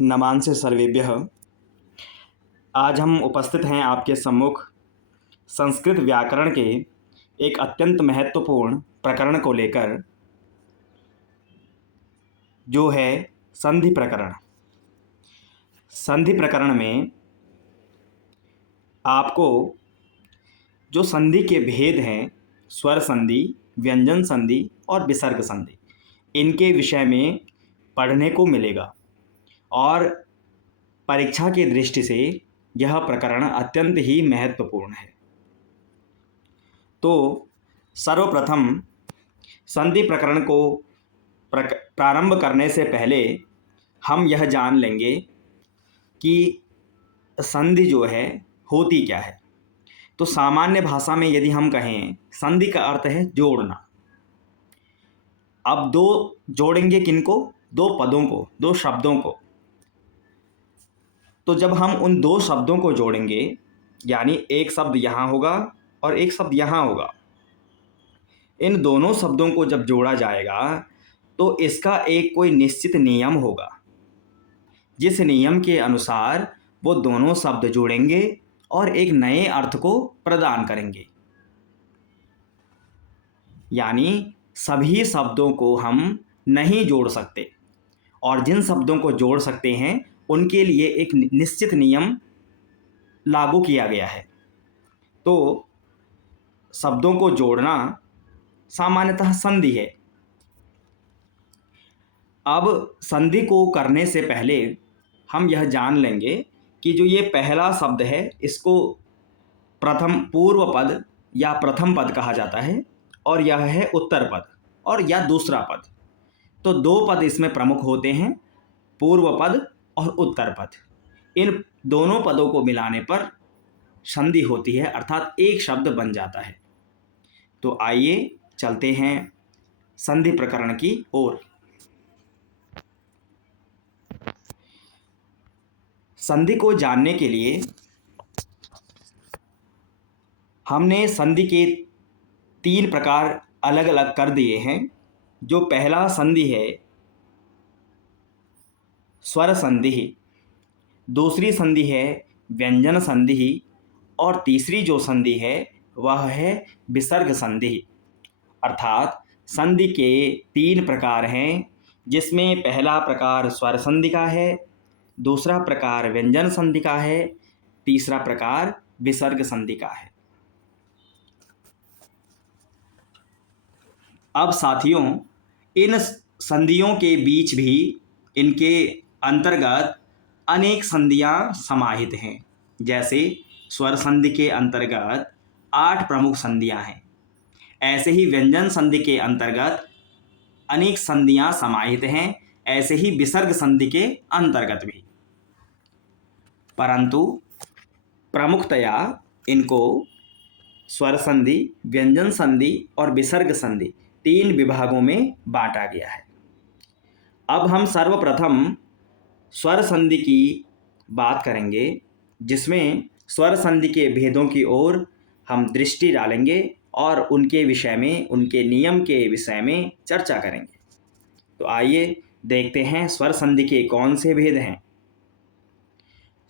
नमांसि सर्वेभ्यः। आज हम उपस्थित हैं आपके सम्मुख संस्कृत व्याकरण के एक अत्यंत महत्वपूर्ण प्रकरण को लेकर, जो है संधि प्रकरण। संधि प्रकरण में आपको जो संधि के भेद हैं, स्वर संधि, व्यंजन संधि और विसर्ग संधि, इनके विषय में पढ़ने को मिलेगा। और परीक्षा की दृष्टि से यह प्रकरण अत्यंत ही महत्वपूर्ण है। तो सर्वप्रथम संधि प्रकरण को प्रारंभ करने से पहले हम यह जान लेंगे कि संधि जो है होती क्या है। तो सामान्य भाषा में यदि हम कहें, संधि का अर्थ है जोड़ना। अब दो जोड़ेंगे किनको? दो पदों को, दो शब्दों को। तो जब हम उन दो शब्दों को जोड़ेंगे, यानी एक शब्द यहाँ होगा और एक शब्द यहाँ होगा, इन दोनों शब्दों को जब जोड़ा जाएगा तो इसका एक कोई निश्चित नियम होगा, जिस नियम के अनुसार वो दोनों शब्द जुड़ेंगे और एक नए अर्थ को प्रदान करेंगे। यानी सभी शब्दों को हम नहीं जोड़ सकते, और जिन शब्दों को जोड़ सकते हैं उनके लिए एक निश्चित नियम लागू किया गया है। तो शब्दों को जोड़ना सामान्यतः संधि है। अब संधि को करने से पहले हम यह जान लेंगे कि जो ये पहला शब्द है, इसको प्रथम पूर्व पद या प्रथम पद कहा जाता है, और यह है उत्तर पद और या दूसरा पद। तो दो पद इसमें प्रमुख होते हैं, पूर्व पद और उत्तर पद। इन दोनों पदों को मिलाने पर संधि होती है, अर्थात एक शब्द बन जाता है। तो आइए चलते हैं संधि प्रकरण की ओर। संधि को जानने के लिए हमने संधि के 3 प्रकार अलग अलग कर दिए हैं। जो पहला संधि है स्वर संधि, दूसरी संधि है व्यंजन संधि, और तीसरी जो संधि है वह है विसर्ग संधि। अर्थात संधि के 3 प्रकार हैं, जिसमें पहला प्रकार स्वर संधि का है, दूसरा प्रकार व्यंजन संधि का है, तीसरा प्रकार विसर्ग संधि का है। अब साथियों, इन संधियों के बीच भी इनके अंतर्गत अनेक संधियां समाहित हैं। जैसे स्वर संधि के अंतर्गत 8 प्रमुख संधियां हैं, ऐसे ही व्यंजन संधि के अंतर्गत अनेक संधियां समाहित हैं, ऐसे ही विसर्ग संधि के अंतर्गत भी। परंतु प्रमुखतया इनको स्वर संधि, व्यंजन संधि और विसर्ग संधि 3 विभागों में बांटा गया है। अब हम सर्वप्रथम स्वर संधि की बात करेंगे, जिसमें स्वर संधि के भेदों की ओर हम दृष्टि डालेंगे और उनके विषय में, उनके नियम के विषय में चर्चा करेंगे। तो आइए देखते हैं स्वर संधि के कौन से भेद हैं।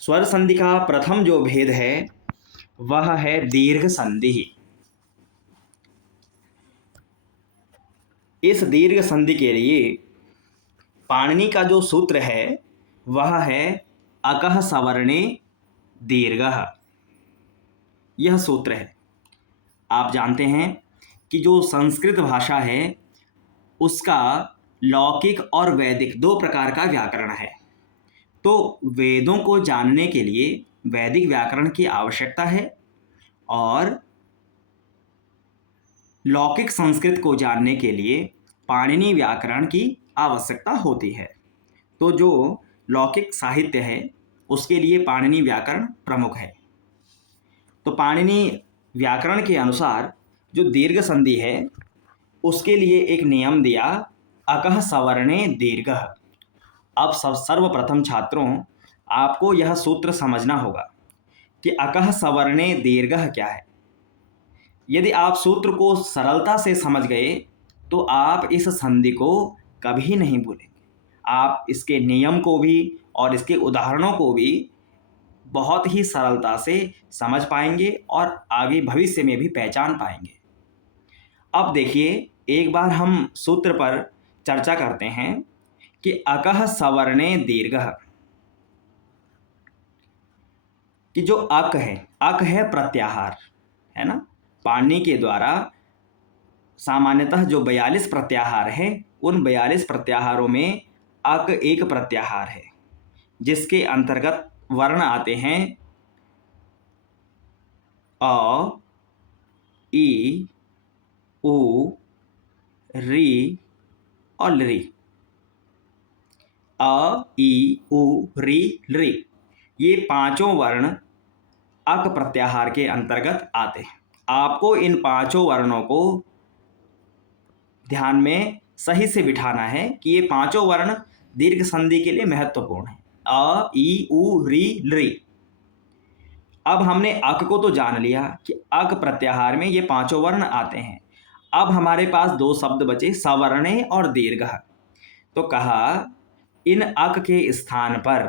स्वर संधि का प्रथम जो भेद है वह है दीर्घ संधि। इस दीर्घ संधि के लिए पाणिनि का जो सूत्र है वह है अकः सवर्णे दीर्घः। यह सूत्र है। आप जानते हैं कि जो संस्कृत भाषा है उसका लौकिक और वैदिक 2 प्रकार का व्याकरण है। तो वेदों को जानने के लिए वैदिक व्याकरण की आवश्यकता है, और लौकिक संस्कृत को जानने के लिए पाणिनि व्याकरण की आवश्यकता होती है। तो जो लौकिक साहित्य है उसके लिए पाणिनि व्याकरण प्रमुख है। तो पाणिनि व्याकरण के अनुसार जो दीर्घ संधि है उसके लिए एक नियम दिया, अकः सवर्णे दीर्घः। अब सर्वप्रथम छात्रों, आपको यह सूत्र समझना होगा कि अकः सवर्णे दीर्घः क्या है। यदि आप सूत्र को सरलता से समझ गए तो आप इस संधि को कभी नहीं भूलेंगे। आप इसके नियम को भी और इसके उदाहरणों को भी बहुत ही सरलता से समझ पाएंगे और आगे भविष्य में भी पहचान पाएंगे। अब देखिए, एक बार हम सूत्र पर चर्चा करते हैं कि अकः सवर्णे दीर्घः, कि जो अक है प्रत्याहार, है ना। पाणिनि के द्वारा सामान्यतः जो 42 प्रत्याहार हैं, उन 42 प्रत्याहारों में अक एक प्रत्याहार है, जिसके अंतर्गत वर्ण आते हैं अ, ई, उ, री और लृ। अ, ई, उ, री, लृ, ये पांचों वर्ण अक प्रत्याहार के अंतर्गत आते हैं। आपको इन पांचों वर्णों को ध्यान में सही से बिठाना है कि ये पांचों वर्ण दीर्घ संधि के लिए महत्वपूर्ण है। अ, ई, उ, री, लृ। अब हमने अक को तो जान लिया कि अक प्रत्याहार में ये पांचों वर्ण आते हैं। अब हमारे पास दो शब्द बचे, सवर्णे और दीर्घः। तो कहा इन अक के स्थान पर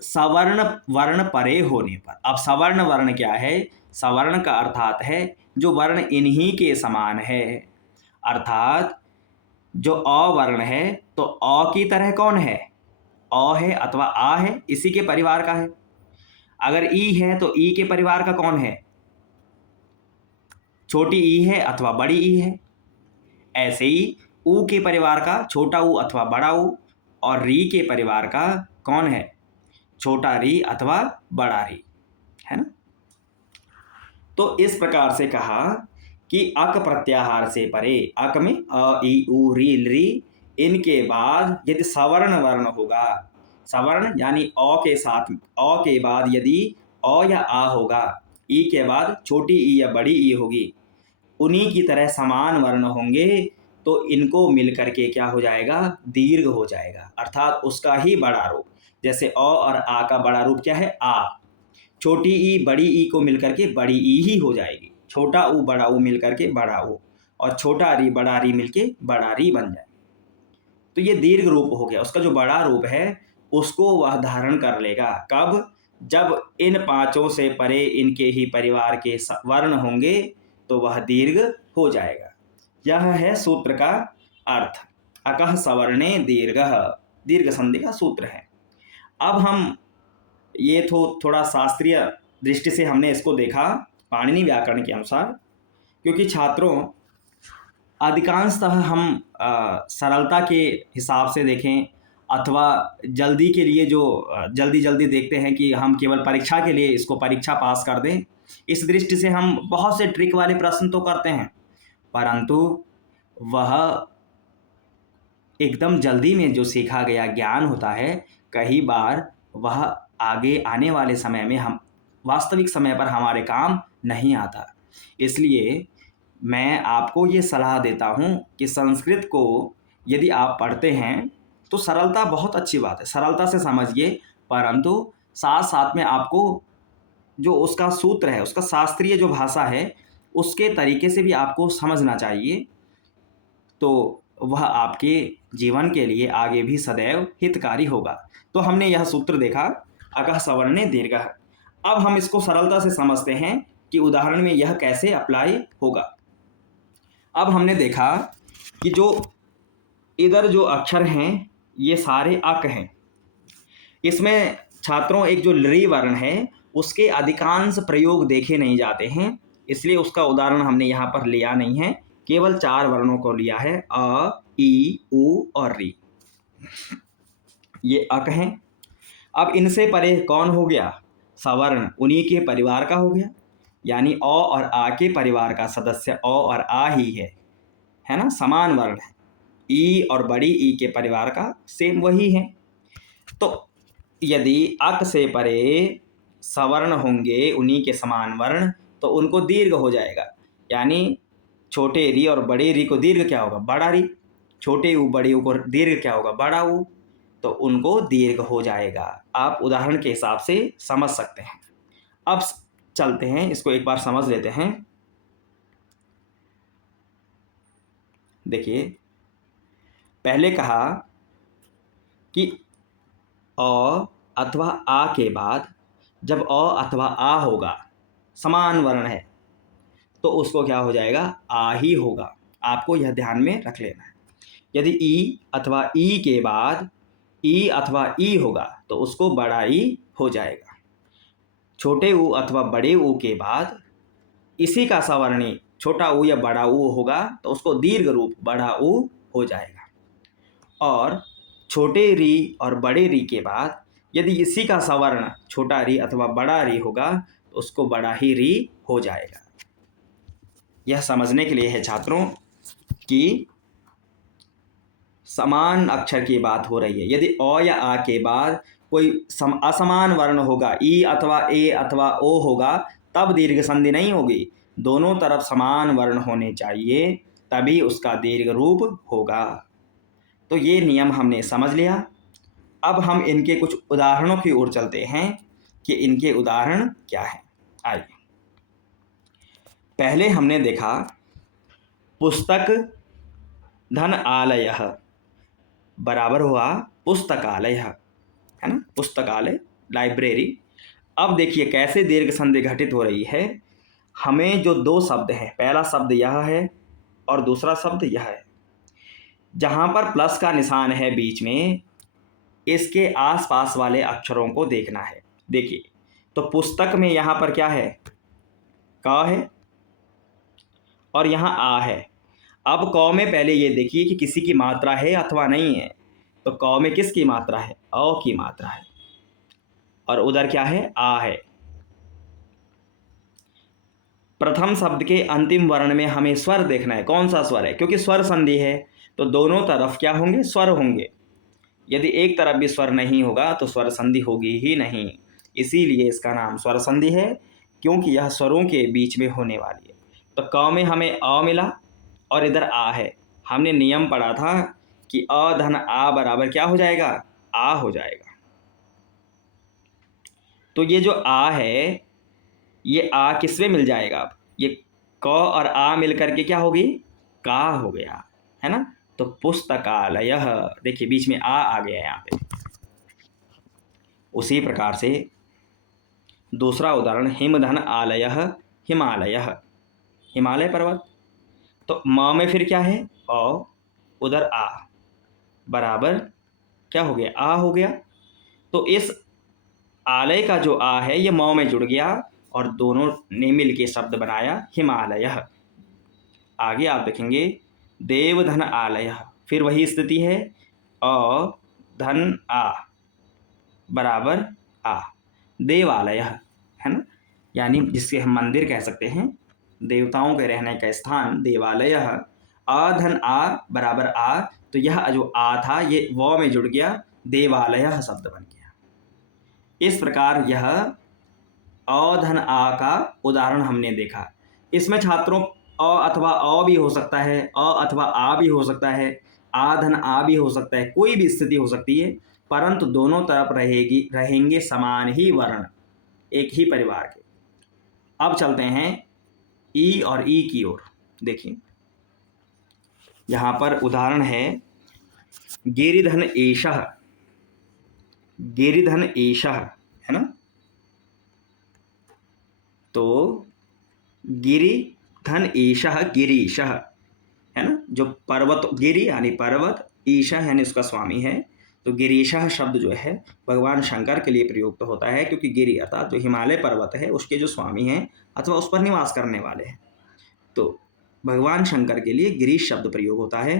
सवर्ण वर्ण परे होने पर। अब सवर्ण वर्ण क्या है? सवर्ण का अर्थात है जो वर्ण इन्हीं के समान है, अर्थात जो अ वर्ण है तो अ की तरह कौन है? अ है अथवा आ है, इसी के परिवार का है। अगर ई है तो ई के परिवार का कौन है? छोटी ई है अथवा बड़ी ई है। ऐसे ही ऊ के परिवार का छोटा ऊ अथवा बड़ा ऊ, और री के परिवार का कौन है? छोटा री अथवा बड़ा री, है ना। तो इस प्रकार से कहा कि अक प्रत्याहार से परे, अक में अ, ई, उ, री, लृ, इनके बाद यदि सवर्ण वर्ण होगा, सवर्ण यानी अ के साथ, अ के बाद यदि अ या आ होगा, ई के बाद छोटी ई या बड़ी ई होगी, उन्हीं की तरह समान वर्ण होंगे, तो इनको मिलकर के क्या हो जाएगा? दीर्घ हो जाएगा, अर्थात उसका ही बड़ा रूप। जैसे अ और आ का बड़ा रूप क्या है? आ। छोटी ई बड़ी ई को मिलकर के बड़ी ई ही हो जाएगी, छोटा ऊ बड़ा ऊ मिलकर के बड़ा ऊ, और छोटा री बड़ा री मिलके बड़ा री बन जाए। तो ये दीर्घ रूप हो गया। उसका जो बड़ा रूप है उसको वह धारण कर लेगा कब? जब इन पांचों से परे इनके ही परिवार के वर्ण होंगे, तो वह दीर्घ हो जाएगा। यह है सूत्र का अर्थ। अकः सवर्णे दीर्घः, दीर्घ संधि का सूत्र है। अब हम ये तो थोड़ा शास्त्रीय दृष्टि से हमने इसको देखा पाणिनि व्याकरण के अनुसार, क्योंकि छात्रों अधिकांशतः हम सरलता के हिसाब से देखें अथवा जल्दी के लिए जो जल्दी जल्दी देखते हैं कि हम केवल परीक्षा के लिए इसको परीक्षा पास कर दें, इस दृष्टि से हम बहुत से ट्रिक वाले प्रश्न तो करते हैं, परंतु वह एकदम जल्दी में जो सीखा गया ज्ञान होता है, कई बार वह आगे आने वाले समय में हम वास्तविक समय पर हमारे काम नहीं आता। इसलिए मैं आपको ये सलाह देता हूँ कि संस्कृत को यदि आप पढ़ते हैं तो सरलता बहुत अच्छी बात है, सरलता से समझिए, परंतु साथ साथ में आपको जो उसका सूत्र है, उसका शास्त्रीय जो भाषा है, उसके तरीके से भी आपको समझना चाहिए, तो वह आपके जीवन के लिए आगे भी सदैव हितकारी होगा। तो हमने यह सूत्र देखा, अकः सवर्णे दीर्घः। अब हम इसको सरलता से समझते हैं कि उदाहरण में यह कैसे अप्लाई होगा। अब हमने देखा कि जो इधर जो अक्षर हैं ये सारे अक हैं। इसमें छात्रों एक जो लृ वर्ण है उसके अधिकांश प्रयोग देखे नहीं जाते हैं, इसलिए उसका उदाहरण हमने यहाँ पर लिया नहीं है, केवल 4 वर्णों को लिया है, अ, ई, उ और री। ये अक हैं। अब इनसे परे कौन हो गया? सवर्ण, उन्हीं के परिवार का हो गया, यानी अ और आ के परिवार का सदस्य अ और आ ही है ना, समान वर्ण है। ई और बड़ी ई के परिवार का सेम वही है। तो यदि अक से परे सवर्ण होंगे उन्हीं के समान वर्ण, तो उनको दीर्घ हो जाएगा, यानी छोटे री और बड़े री को दीर्घ क्या होगा? बड़ा री। छोटे ऊ बड़े ऊ को दीर्घ क्या होगा? बड़ा ऊ। तो उनको दीर्घ हो जाएगा। आप उदाहरण के हिसाब से समझ सकते हैं। अब चलते हैं, इसको एक बार समझ लेते हैं। देखिए, पहले कहा कि अ अथवा आ के बाद जब अ अथवा आ होगा, समान वर्ण है, तो उसको क्या हो जाएगा, आ ही होगा। आपको यह ध्यान में रख लेना है। यदि ई अथवा ई के बाद ई अथवा ई होगा तो उसको बड़ा ई हो जाएगा। छोटे ऊ अथवा बड़े ऊ के बाद इसी का सवर्णी छोटा ऊ या बड़ा ऊ होगा तो उसको दीर्घ रूप बड़ा ऊ हो जाएगा। और छोटे री और बड़े री के बाद यदि इसी का सवर्ण छोटा री अथवा बड़ा री होगा तो उसको बड़ा ही री हो जाएगा। यह समझने के लिए है छात्रों कि समान अक्षर की बात हो रही है। यदि अ या आ के बाद कोई असमान वर्ण होगा, ई अथवा ए अथवा ओ होगा, तब दीर्घ संधि नहीं होगी। दोनों तरफ समान वर्ण होने चाहिए, तभी उसका दीर्घ रूप होगा। तो ये नियम हमने समझ लिया। अब हम इनके कुछ उदाहरणों की ओर चलते हैं कि इनके उदाहरण क्या हैं। आइए, पहले हमने देखा पुस्तक धन आलय बराबर हुआ पुस्तकालय, है ना, पुस्तकालय लाइब्रेरी। अब देखिए कैसे दीर्घ संधि घटित हो रही है। हमें जो दो शब्द हैं, पहला शब्द यह है और दूसरा शब्द यह है, जहाँ पर प्लस का निशान है बीच में, इसके आसपास वाले अक्षरों को देखना है। देखिए, तो पुस्तक में यहाँ पर क्या है, क है और यहाँ आ है। अब क में पहले ये देखिए कि किसी की मात्रा है अथवा नहीं है। तो क में किसकी मात्रा है, अ की मात्रा है, और उधर क्या है, आ है। प्रथम शब्द के अंतिम वर्ण में हमें स्वर देखना है, कौन सा स्वर है, क्योंकि स्वर संधि है तो दोनों तरफ क्या होंगे, स्वर होंगे। यदि एक तरफ भी स्वर नहीं होगा तो स्वर संधि होगी ही नहीं। इसीलिए इसका नाम स्वर संधि है, क्योंकि यह स्वरों के बीच में होने वाली है। तो क में हमें अ मिला और इधर आ है। हमने नियम पढ़ा था कि अ धन आ बराबर क्या हो जाएगा, आ हो जाएगा। तो ये जो आ है, ये आ किस में मिल जाएगा, अब ये क और आ मिल करके क्या होगी, का हो गया, है ना। तो पुस्तकालय, देखिए बीच में आ गया यहाँ पे। उसी प्रकार से दूसरा उदाहरण हिमधन आलय हिमालय, हिमालय पर्वत। तो म में फिर क्या है, अ, उधर आ, बराबर क्या हो गया, आ हो गया। तो इस आलय का जो आ है ये म में जुड़ गया और दोनों ने मिल के शब्द बनाया हिमालय। आगे आप देखेंगे देवधन आलय, फिर वही स्थिति है, अ धन आ बराबर आ, देवालय, है ना, यानी जिससे हम मंदिर कह सकते हैं, देवताओं के रहने का स्थान देवालय। आ धन आ बराबर आ, तो यह जो आ था ये व में जुड़ गया, देवालय शब्द बन गया। इस प्रकार यह अ धन आ का उदाहरण हमने देखा। इसमें छात्रों अ अथवा अ भी हो सकता है, अ अथवा आ भी हो सकता है, आ धन आ भी हो सकता है, कोई भी स्थिति हो सकती है, परंतु दोनों तरफ रहेंगे समान ही वर्ण, एक ही परिवार के। अब चलते हैं ई और ई की ओर। देखिए यहाँ पर उदाहरण है गिरिधन एषः, गिरिधन एषः, है ना। तो गिरि धन ईशः गिरीशः, है ना, जो पर्वत, गिरि यानी पर्वत, ईशः यानी उसका स्वामी है। तो गिरीशः शब्द जो है भगवान शंकर के लिए प्रयुक्त होता है, क्योंकि गिरि अर्थात जो हिमालय पर्वत है उसके जो स्वामी हैं अथवा उस पर निवास करने वाले हैं, तो भगवान शंकर के लिए गिरीश शब्द प्रयोग होता है।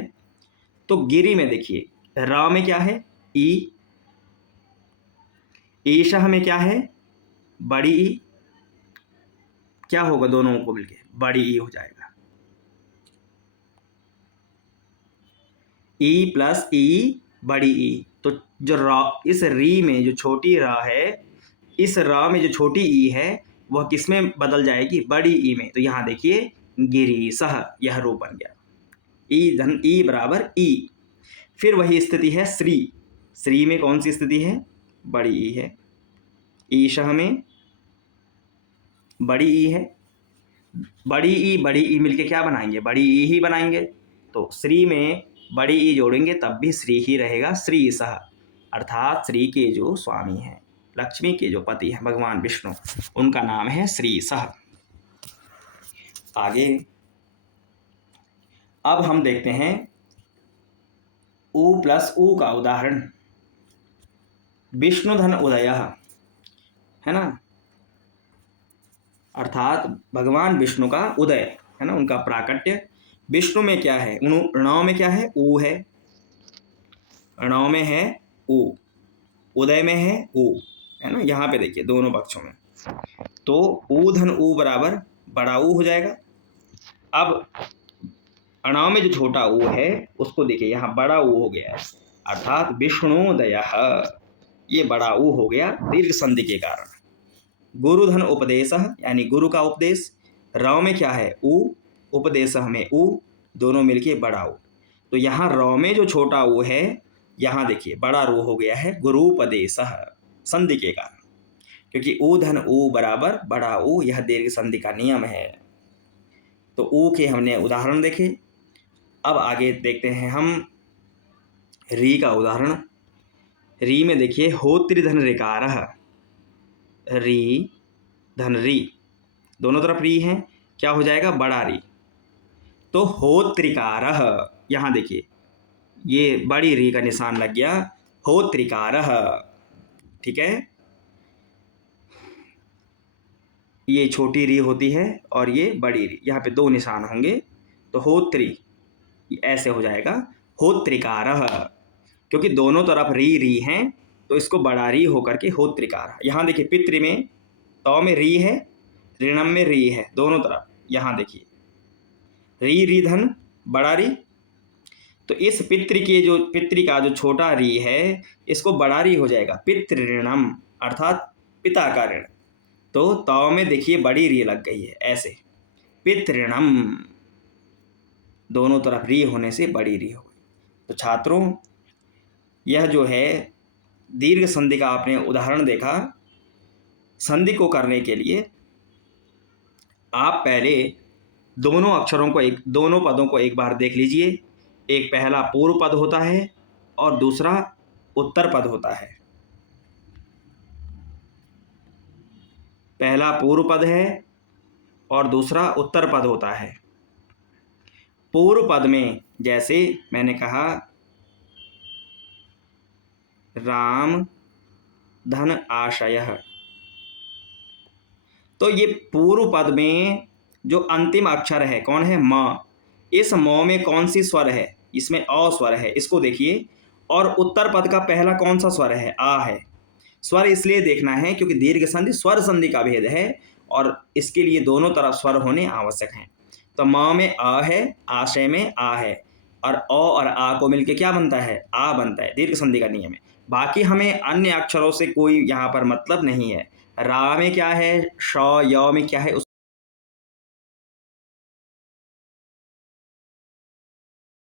तो गिरि में देखिए रा में क्या है, ई, ईशः में क्या है, बड़ी ई, क्या होगा दोनों को मिलके, बड़ी ई हो जाएगा। ई प्लस ई बड़ी ई, तो जो रा, इस री में जो छोटी रा है, इस रा में जो छोटी ई है वह किस में बदल जाएगी, बड़ी ई में। तो यहाँ देखिए गिरीशः, यह रूप बन गया, ई धन ई बराबर ई। फिर वही स्थिति है श्री, श्री में कौन सी स्थिति है, बड़ी ई है, ईशः में बड़ी ई है, बड़ी ई मिलके क्या बनाएंगे, बड़ी ई ही बनाएंगे। तो श्री में बड़ी ई जोड़ेंगे तब भी श्री ही रहेगा, श्री सह, अर्थात श्री के जो स्वामी हैं, लक्ष्मी के जो पति हैं भगवान विष्णु, उनका नाम है श्री सह। आगे अब हम देखते हैं उ प्लस उ का उदाहरण। विष्णुधन उदय है ना, अर्थात भगवान विष्णु का उदय है ना, उनका प्राकट्य। विष्णु में क्या है, णव में क्या है, उ है, णव में है उ, उदय में है उ, है ना। यहाँ पे देखिए दोनों पक्षों में, तो उ धन उ बराबर बड़ा उ हो जाएगा। अब अणाव में जो छोटा उ है उसको देखिए यहाँ बड़ा उ हो गया है, अर्थात विष्णुदय, ये बड़ा उ हो गया दीर्घ संधि के कारण। गुरुधन उपदेश यानी गुरु का उपदेश, रव में क्या है उ, उपदेश में उ, दोनों मिलके बड़ा उ। तो यहाँ रव में जो छोटा उ है, यहाँ देखिए बड़ा रू हो गया है गुरुपदेश संधि के कारण, क्योंकि उ धन उ बराबर बड़ा उ, यह दीर्घ संधि का नियम है। तो उ के हमने उदाहरण देखे। अब आगे देखते हैं हम री का उदाहरण। री में देखिए होत्रि धन ऋकार, री धन री, दोनों तरफ री है, क्या हो जाएगा बड़ा री। तो होत्रिकार, यहाँ देखिए ये बड़ी री का निशान लग गया, होत्रिकार, ठीक है। ये छोटी री होती है और ये बड़ी री, यहाँ पे दो निशान होंगे, तो होत्री ऐसे हो जाएगा होत्रिकार, क्योंकि दोनों तरफ री री हैं तो इसको बड़ा री होकर के होत्रिकार। यहाँ देखिए पितृ में तौ में री है, ऋणम में री है, दोनों तरफ यहाँ देखिए री री धन बड़ा री। तो इस पितृ का जो छोटा री है इसको बड़ा री हो जाएगा पितृ ऋणम, अर्थात पिता का ऋण। तो तौ में देखिए बड़ी री लग गई है ऐसे, पितृणम, दोनों तरफ री होने से बड़ी री हो गई। तो छात्रों यह जो है दीर्घ संधि का आपने उदाहरण देखा। संधि को करने के लिए आप पहले दोनों अक्षरों को दोनों पदों को एक बार देख लीजिए। एक पहला पूर्व पद होता है और दूसरा उत्तर पद होता है। पहला पूर्व पद है और दूसरा उत्तर पद होता है। पूर्व पद में जैसे मैंने कहा राम धन आशय, तो ये पूर्व पद में जो अंतिम अक्षर है कौन है, म। इस म में कौन सी स्वर है, इसमें अ स्वर है, इसको देखिए। और उत्तर पद का पहला कौन सा स्वर है, आ है। स्वर इसलिए देखना है क्योंकि दीर्घ संधि स्वर संधि का भेद है और इसके लिए दोनों तरफ स्वर होने आवश्यक हैं। तो म में अ है, आशय में आ है, और अ और आ को मिलके क्या बनता है, आ बनता है, दीर्घ संधि का नियम है। बाकी हमें अन्य अक्षरों से कोई यहाँ पर मतलब नहीं है। रा में क्या है, श, य में क्या है,